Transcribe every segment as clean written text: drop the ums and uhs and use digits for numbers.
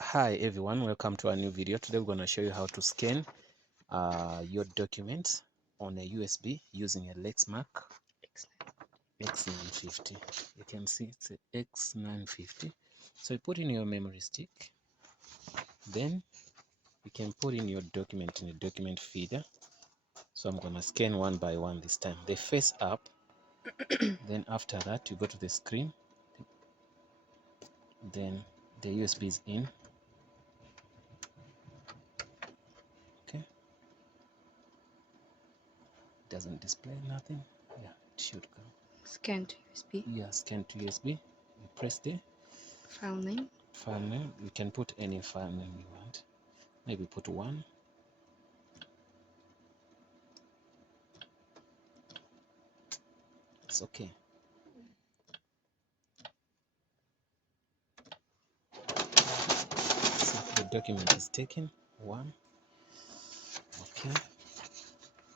Hi everyone, welcome to a new video. Today we're going to show you how to scan your documents on a USB using a Lexmark X950. You can see it's a X950. So you put in your memory stick, then you can put in your document in a document feeder. So I'm going to scan one by one this time. They face up. Then after that you go to the screen, then the USB is in. Okay, doesn't display nothing. Yeah, it should go. Scan to USB. Yeah, scan to USB. You press the File name. file name. You can put any file name you want. Maybe put one. It's okay. So the document is taken. One. Okay.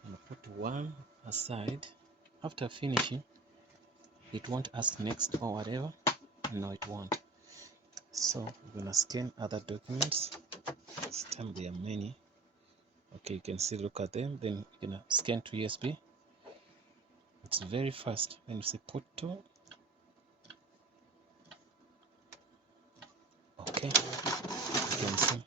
I'm gonna put one aside. After finishing, it won't ask next or whatever. No, it won't. So we're gonna scan other documents. This time there are many. Okay, you can see, look at them. Then you're gonna scan to USB. It's very fast. Then you say put to. Okay, you can see.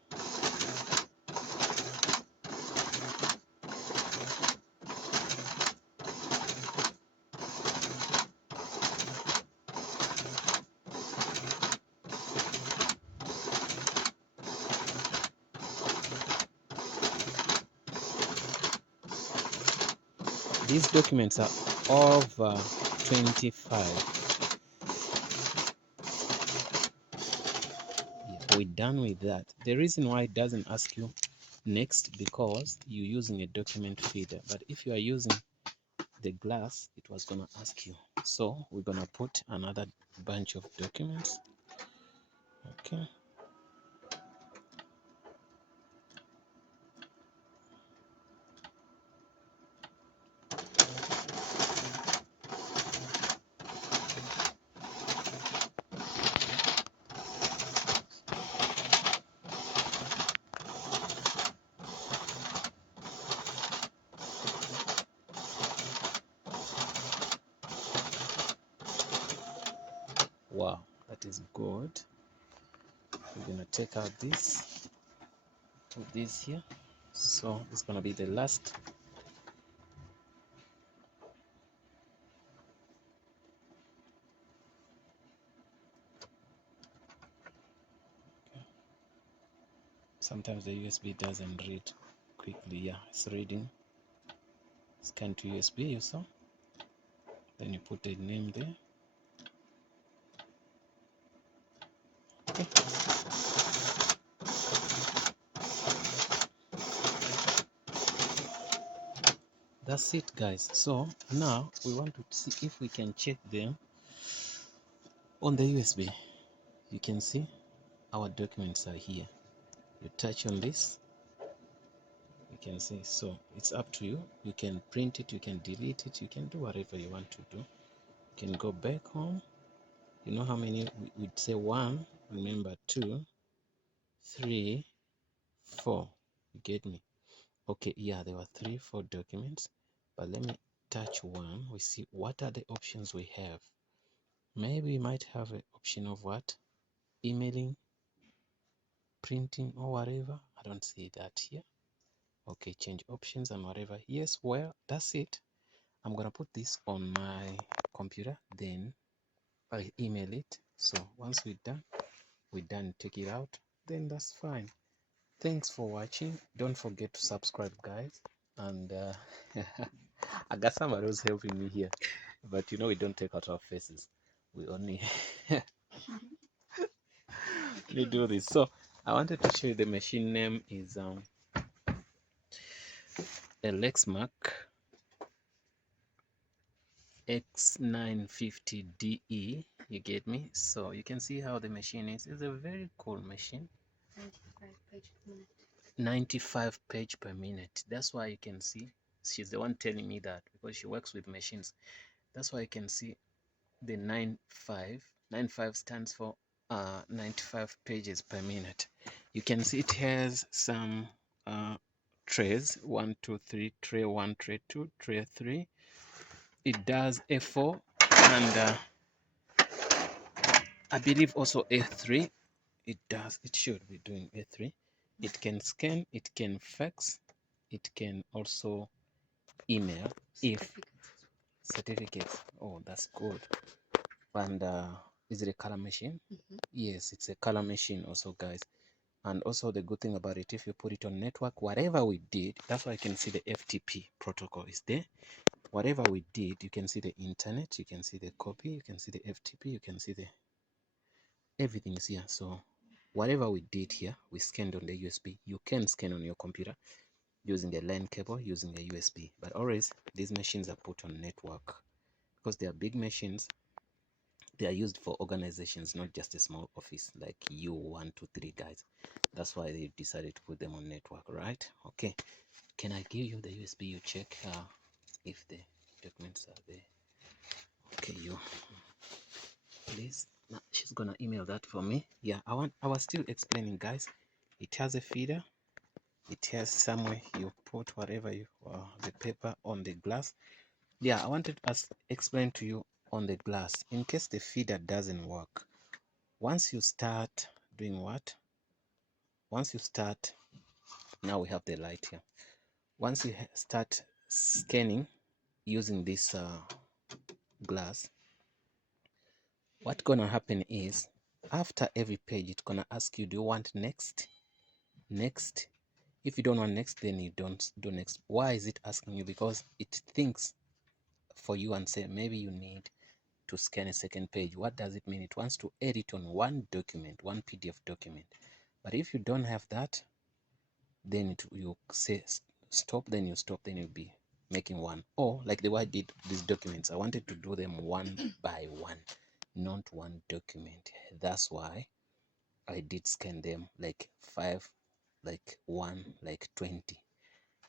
These documents are over 25. Yeah, we're done with that. The reason why it doesn't ask you next, because you're using a document feeder. But if you are using the glass, it was gonna ask you. So we're gonna put another bunch of documents. Okay. Wow, that is good. We're gonna take out this, put this here. So it's gonna be the last. Sometimes the USB doesn't read quickly. Yeah, it's reading. Scan to USB, you saw. Then you put the name there. Okay. That's it, guys. So now we want to see if we can check them on the USB. You can see our documents are here. You touch on this, you can see. So it's up to you. You can print it, you can delete it, you can do whatever you want to do. You can go back home. You know how many? We'd say 1, remember 2, 3, 4. You get me? Okay, yeah, there were 3, 4 documents. But let me touch one. We see what are the options we have. Maybe we might have an option of what? Emailing, printing, or whatever. I don't see that here. Okay, change options and whatever. Yes, well, that's it. I'm gonna put this on my computer, then I email it. So once we're done, take it out, then that's fine. Thanks for watching. Don't forget to subscribe, guys. And I got somebody who's helping me here, but you know we don't take out our faces. We only we do this. So I wanted to show you the machine name is a Lexmark X950DE. You get me? So you can see how the machine is. It's a very cool machine. 95 page per minute. That's why you can see she's the one telling me that, because she works with machines. That's why you can see the 95 stands for 95 pages per minute. You can see it has some trays, 1 2 3, tray 1, tray 2, tray 3. It does A4 and I believe also A3. It should be doing A3. It can scan, it can fax, it can also email if certificates. Oh, that's good. And is it a color machine? Yes, it's a color machine also, guys. And also the good thing about it, if you put it on network, whatever we did, that's why I can see the FTP protocol is there. Whatever we did, you can see the internet, you can see the copy, you can see the FTP, you can see the everything is here. So whatever we did here, we scanned on the USB. You can scan on your computer using a LAN cable, using a USB. But always, these machines are put on network because they are big machines. They are used for organizations, not just a small office like you 1 2 3 guys. That's why they decided to put them on network, right? Okay, can I give you the USB? You check if the documents are there. Okay, you please. Now she's gonna email that for me. Yeah, I was still explaining, guys. It has a feeder. It has somewhere you put whatever you the paper on the glass. Yeah, I wanted to explain to you on the glass in case the feeder doesn't work. Once you start doing what? Once you start, now we have the light here. Once you start scanning using this glass, what's gonna happen is after every page it's gonna ask you, do you want next? Next. If you don't want next, then you don't do next. Why is it asking you? Because it thinks for you and say maybe you need to scan a second page. What does it mean? It wants to edit on one document, one PDF document. But if you don't have that, then you say stop, then you stop, then you'll be making one. Or like the way I did these documents, I wanted to do them one by one, not one document. That's why I did scan them like 5, like 1, like 20.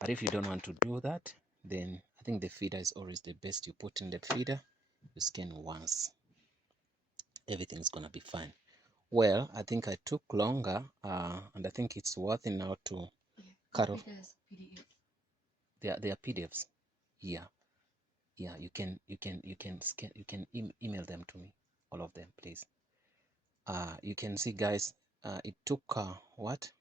But if you don't want to do that, then I think the feeder is always the best. You put in the feeder, you scan once, everything's gonna be fine. Well, I think I took longer, and I think it's worth it now to cut off. They are PDFs. Yeah, yeah. You can scan. You can email them to me, all of them, please. You can see, guys. It took what?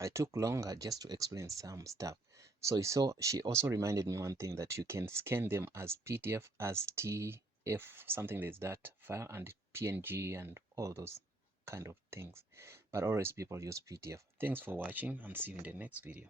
I took longer just to explain some stuff. So she also reminded me one thing, that you can scan them as PDF, as TF, something like that file, and PNG and all those kind of things. But always people use PDF. Thanks for watching and see you in the next video.